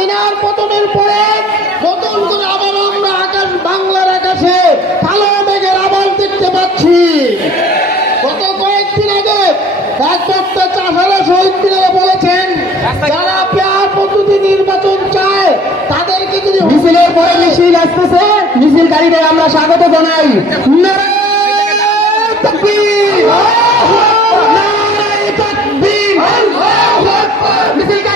হাসিনার পতনের পরে নতুন করে আবার আমরা বাংলার আকাশে কালো মেঘের আবার দেখতে পাচ্ছি। গত কয়েকদিন আগে এক বক্তা চাষারা শহীদ মিনারে বলেছেন, যারা পেয়ার পদ্ধতি নির্বাচন চায় তাদেরকে যদি মিছিলের পরে মিছিল আসতেছে, মিছিলকারীদের আমরা স্বাগত জানাই। নারায়ে তাকবীর! নারায়ে তাকবীর! মিছিলকারী